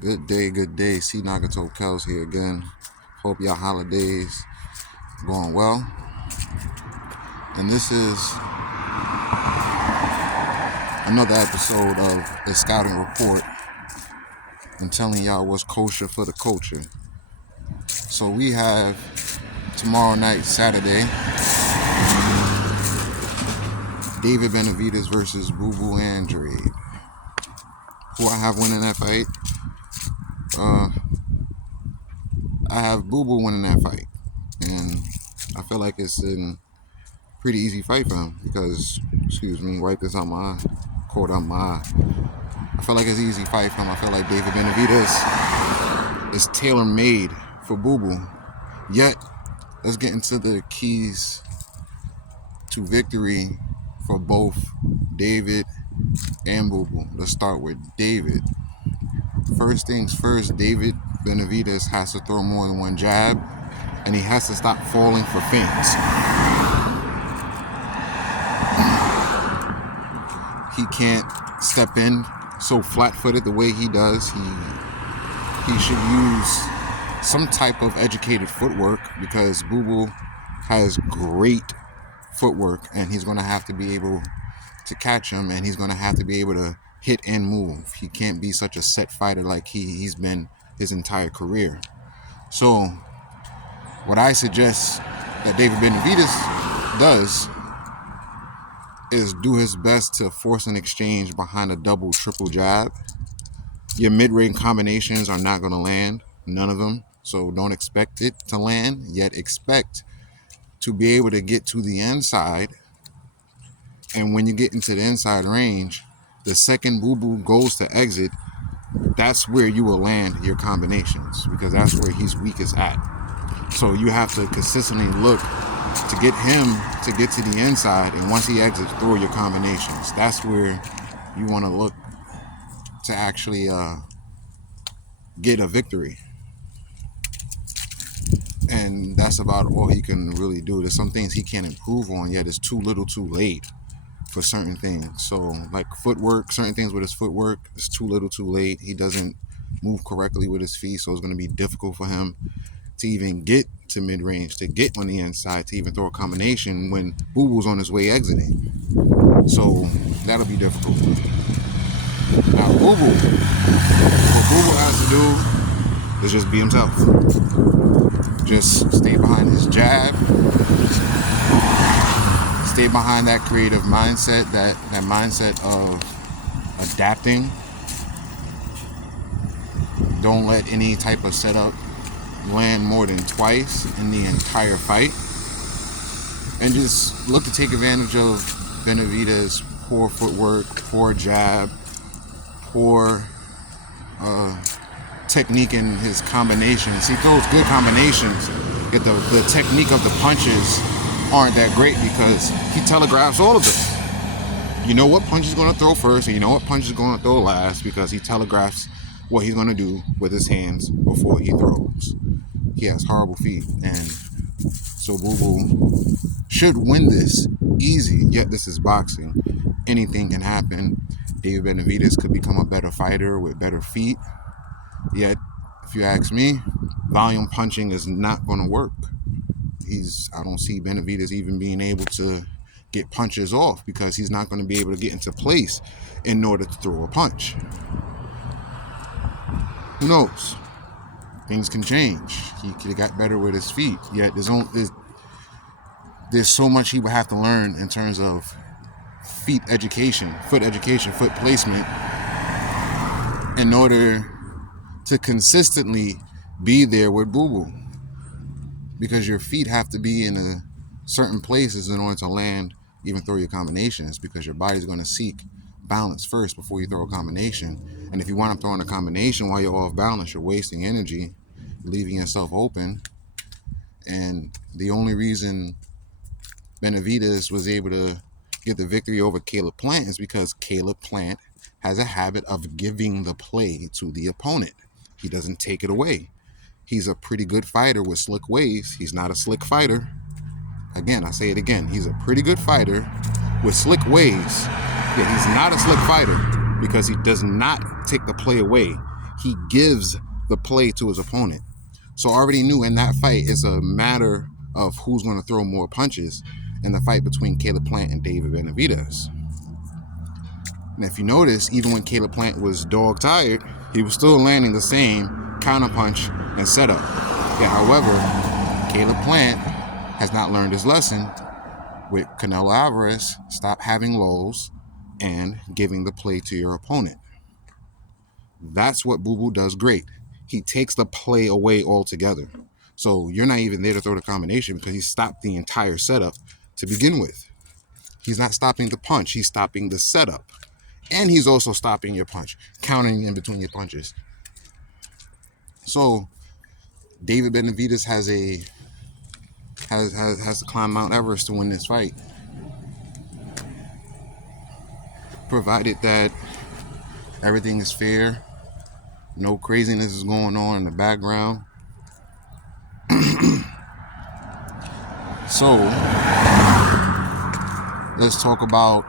Good day. C Nagato Kels here again. Hope your holidays going well. And this is another episode of the Scouting Report and telling y'all what's kosher for the culture. So we have tomorrow night, Saturday, David Benavidez versus Boo Boo Andrade. Who I have winning that fight? I have Boo Boo winning that fight. And I feel like it's a pretty easy fight for him because, wipe this on my quote on my eye. I feel like it's an easy fight for him. I feel like David Benavidez is tailor-made for Boo Boo. Yet, let's get into the keys to victory for both David and Boo Boo. Let's start with David. First things first, David Benavidez has to throw more than one jab, and he has to stop falling for feints. He can't step in so flat-footed the way he does. He should use some type of educated footwork because Boo Boo has great footwork, and he's going to have to be able to catch him, and he's going to have to be able to hit and move. He can't be such a set fighter like he's been his entire career. So what I suggest that David Benavidez does is do his best to force an exchange behind a double, triple jab. Your mid-range combinations are not going to land, none of them. So don't expect it to land, yet expect to be able to get to the inside. And when you get into the inside range, the second Boo Boo goes to exit, that's where you will land your combinations because that's where he's weakest at. So you have to consistently look to get him to get to the inside, and once he exits, throw your combinations. That's where you want to look to actually get a victory. And that's about all he can really do. There's some things he can't improve on, yet it's too little too late for certain things. So like footwork, certain things with his footwork, it's too little too late. He doesn't move correctly with his feet, so it's going to be difficult for him to even get to mid-range, to get on the inside, to even throw a combination when Boo Boo's on his way exiting. So that'll be difficult. Now Boo Boo, what Boo Boo has to do is just be himself. Just stay behind his jab. Stay behind that creative mindset, that mindset of adapting. Don't let any type of setup land more than twice in the entire fight. And just look to take advantage of Benavidez' poor footwork, poor jab, poor technique in his combinations. He throws good combinations, yet the technique of the punches aren't that great because he telegraphs all of it. You know what punch he's going to throw first, and you know what punch he's going to throw last because he telegraphs what he's going to do with his hands before he throws. He has horrible feet, and so Boo Boo should win this easy, yet this is boxing. Anything can happen. David Benavidez could become a better fighter with better feet, yet if you ask me, volume punching is not going to work. I don't see Benavidez even being able to get punches off because he's not going to be able to get into place in order to throw a punch. Who knows? Things can change. He could have got better with his feet. Yet there's so much he would have to learn in terms of foot education, foot placement, in order to consistently be there with Boo Boo. Because your feet have to be in certain places in order to land, even throw your combinations, because your body's going to seek balance first before you throw a combination. And if you wind up throwing a combination while you're off balance, you're wasting energy, leaving yourself open. And the only reason Benavidez was able to get the victory over Caleb Plant is because Caleb Plant has a habit of giving the play to the opponent. He doesn't take it away. He's a pretty good fighter with slick ways. He's not a slick fighter. Again, I say it again. He's a pretty good fighter with slick ways. Yet he's not a slick fighter because he does not take the play away. he gives the play to his opponent. So I already knew in that fight it's a matter of who's going to throw more punches in the fight between Caleb Plant and David Benavidez. And if you notice, even when Caleb Plant was dog tired, he was still landing the same counterpunch and setup. Yeah, however, Caleb Plant has not learned his lesson with Canelo Alvarez. Stop having lows and giving the play to your opponent. That's what Boo Boo does great. He takes the play away altogether. So you're not even there to throw the combination because he stopped the entire setup to begin with. He's not stopping the punch. He's stopping the setup. And he's also stopping your punch, counting in between your punches. So David Benavidez has to climb Mount Everest to win this fight, provided that everything is fair, no craziness is going on in the background. So let's talk about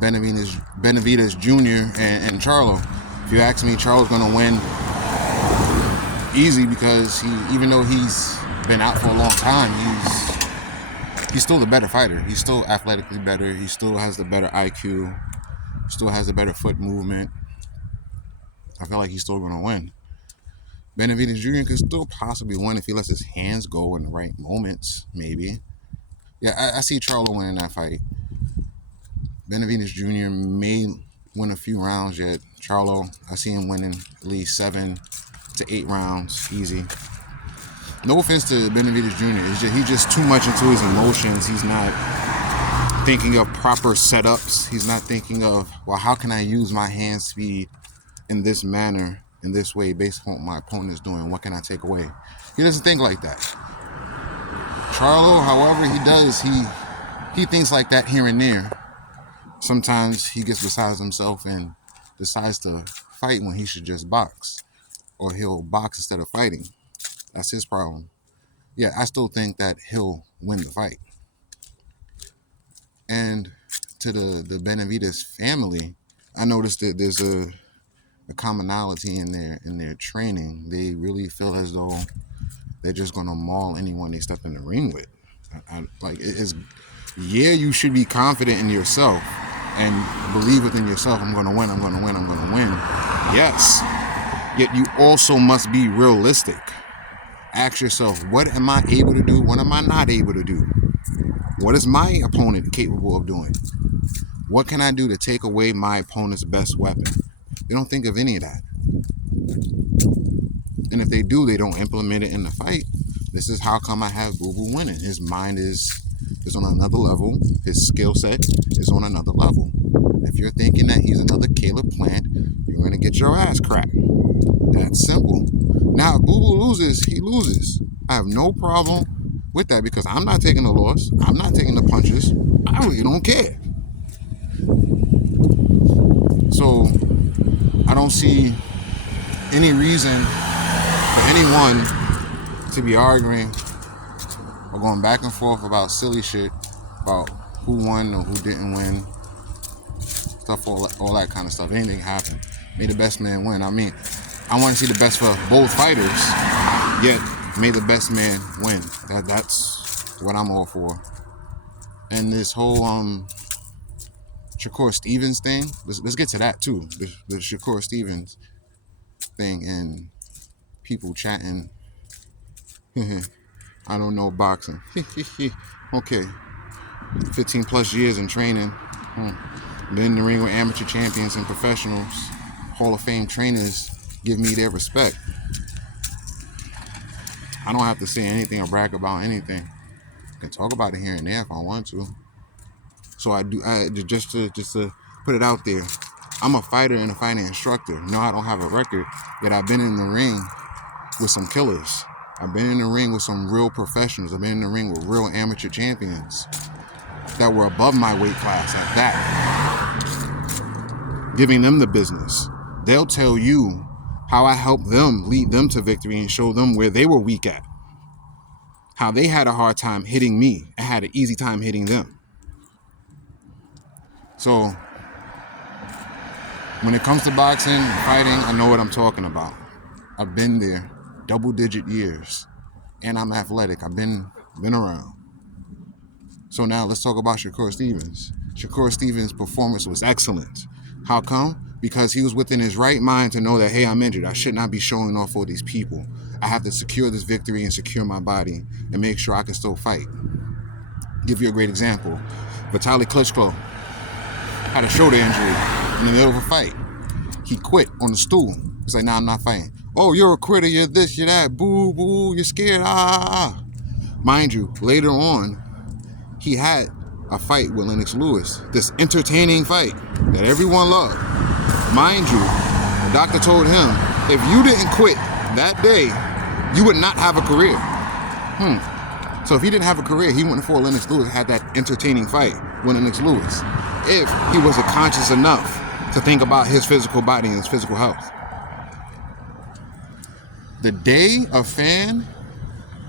Benavidez Jr. and Charlo. If you ask me, Charlo's going to win easy because even though he's been out for a long time, he's still the better fighter. He's still athletically better. He still has the better IQ. Still has the better foot movement. I feel like he's still going to win. Benavidez Jr. could still possibly win if he lets his hands go in the right moments, maybe. Yeah, I see Charlo winning that fight. Benavidez Jr. may win a few rounds yet. Charlo, I see him winning at least 7 to 8 rounds, easy. No offense to Benavidez Jr. He's just too much into his emotions. He's not thinking of proper setups. He's not thinking of, well, how can I use my hand speed in this manner, in this way, based on what my opponent is doing? What can I take away? He doesn't think like that. Charlo, however, he thinks like that here and there. Sometimes he gets beside himself and decides to fight when he should just box. Or he'll box instead of fighting. That's his problem. Yeah, I still think that he'll win the fight. And to the Benavidez family, I noticed that there's a commonality in their training. They really feel as though they're just going to maul anyone they step in the ring with. You should be confident in yourself and believe within yourself, I'm going to win, I'm going to win, I'm going to win. Yes. Yet you also must be realistic. Ask yourself, what am I able to do? What am I not able to do? What is my opponent capable of doing? What can I do to take away my opponent's best weapon? They don't think of any of that. And if they do, they don't implement it in the fight. This is how come I have Boo Boo winning. His mind is on another level. His skill set is on another level. If you're thinking that he's another Caleb Plant, you're going to get your ass cracked. That's simple. Now, if Boo Boo loses, he loses. I have no problem with that because I'm not taking the loss. I'm not taking the punches. I really don't care. So, I don't see any reason for anyone to be arguing or going back and forth about silly shit, about who won or who didn't win, stuff, all that kind of stuff. Anything happen. May the best man win. I mean, I want to see the best for both fighters, yet may the best man win. That's what I'm all for. And this whole Shakur Stevens thing, let's get to that too. The Shakur Stevens thing and people chatting. I don't know boxing. Okay. 15 plus years in training. Been in the ring with amateur champions and professionals. Hall of Fame trainers give me their respect. I don't have to say anything or brag about anything. I can talk about it here and there if I want to. So I do. Just to put it out there, I'm a fighter and a fighting instructor. No, I don't have a record, yet I've been in the ring with some killers. I've been in the ring with some real professionals. I've been in the ring with real amateur champions that were above my weight class at that. Giving them the business. They'll tell you how I helped them, lead them to victory, and show them where they were weak at. How they had a hard time hitting me. I had an easy time hitting them. So, When it comes to boxing, fighting, I know what I'm talking about. I've been there, double-digit years, and I'm athletic. I've been around. So now let's talk about Shakur Stevens. Shakur Stevens' performance was excellent. How come? Because he was within his right mind to know that, hey, I'm injured. I should not be showing off for these people. I have to secure this victory and secure my body and make sure I can still fight. Give you a great example. Vitaly Klitschko had a shoulder injury in the middle of a fight. He quit on the stool. He's like, nah, I'm not fighting. Oh, you're a quitter. You're this, you're that. Boo, boo, you're scared. Ah. Mind you, later on, he had a fight with Lennox Lewis. This entertaining fight that everyone loved. Mind you, the doctor told him, if you didn't quit that day, you would not have a career. So if he didn't have a career, he wouldn't have fought Lennox Lewis, had that entertaining fight with Lennox Lewis. If he wasn't conscious enough to think about his physical body and his physical health. The day a fan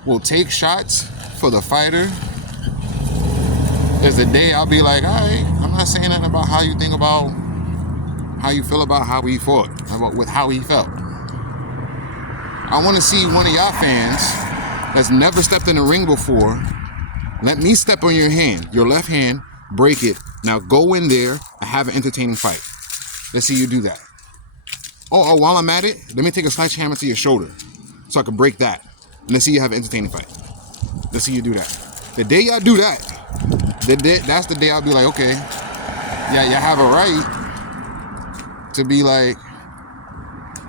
will take shots for the fighter is the day I'll be like, all right, I'm not saying nothing about how you think about, how you feel about how he fought, about with how he felt. I want to see one of y'all fans that's never stepped in the ring before, let me step on your hand, your left hand, break it. Now go in there and have an entertaining fight. Let's see you do that. Oh, while I'm at it, let me take a sledgehammer to your shoulder so I can break that. And let's see you have an entertaining fight. Let's see you do that. The day y'all do that, that's the day I'll be like, okay, yeah, y'all have a right to be like,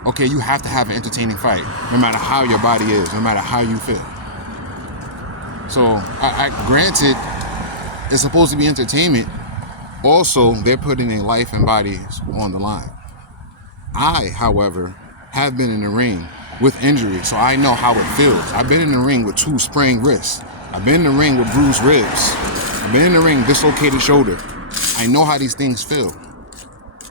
okay, you have to have an entertaining fight, no matter how your body is, no matter how you feel. So, I granted, it's supposed to be entertainment. Also, they're putting their life and bodies on the line. I, however, have been in the ring with injury, so I know how it feels. I've been in the ring with 2 sprained wrists. I've been in the ring with bruised ribs. I've been in the ring dislocated shoulder. I know how these things feel.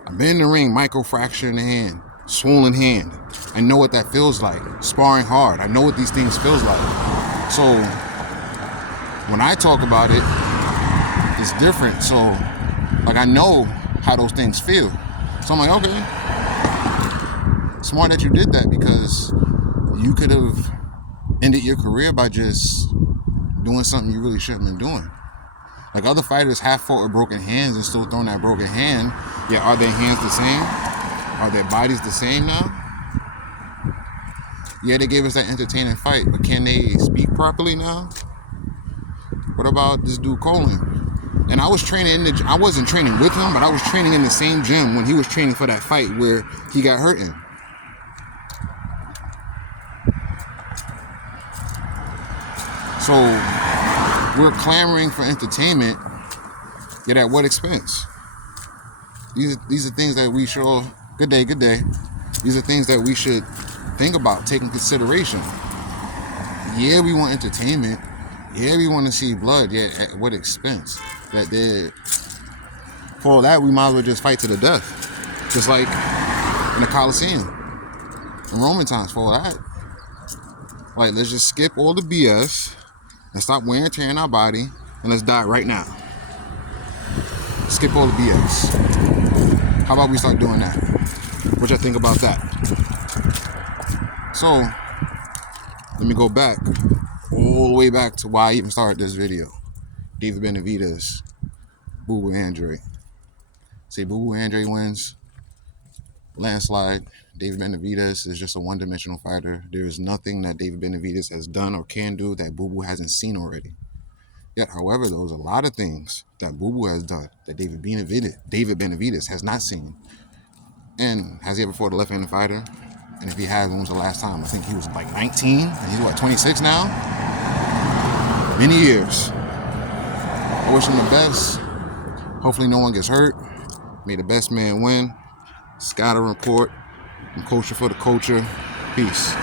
I've been in the ring microfracture in the hand, swollen hand. I know what that feels like. Sparring hard. I know what these things feels like. So when I talk about it, it's different. So like I know how those things feel. So I'm like, okay, smart that you did that, because you could have ended your career by just doing something you really shouldn't have been doing. Like other fighters have fought with broken hands and still thrown that broken hand. Yeah, are their hands the same? Are their bodies the same now? Yeah, they gave us that entertaining fight, but can they speak properly now? What about this dude Colin? And I was training I wasn't training with him, but I was training in the same gym when he was training for that fight where he got hurt in. So we're clamoring for entertainment, yet at what expense? These are things that we should, good day. These are things that we should think about, take in consideration. Yeah, we want entertainment. Yeah, we want to see blood. Yeah, at what expense? For that, we might as well just fight to the death. Just like in the Coliseum, in Roman times, for that. Like, let's just skip all the BS and stop wearing and tearing our body, and let's die right now. Skip all the BS. How about we start doing that? What y'all think about that? So, let me go back, all the way back to why I even started this video. David Benavidez, Boo Boo Andrade. Say Boo Boo Andrade wins. Landslide. David Benavidez is just a one-dimensional fighter. There is nothing that David Benavidez has done or can do that Boo Boo hasn't seen already. Yet, however, there's a lot of things that Boo Boo has done that David Benavidez has not seen. And has he ever fought a left-handed fighter? And if he has, when was the last time? I think he was like 19, and he's what, 26 now? Many years. I wish him the best. Hopefully no one gets hurt. May the best man win. Scatter report. I'm Culture for the Culture. Peace.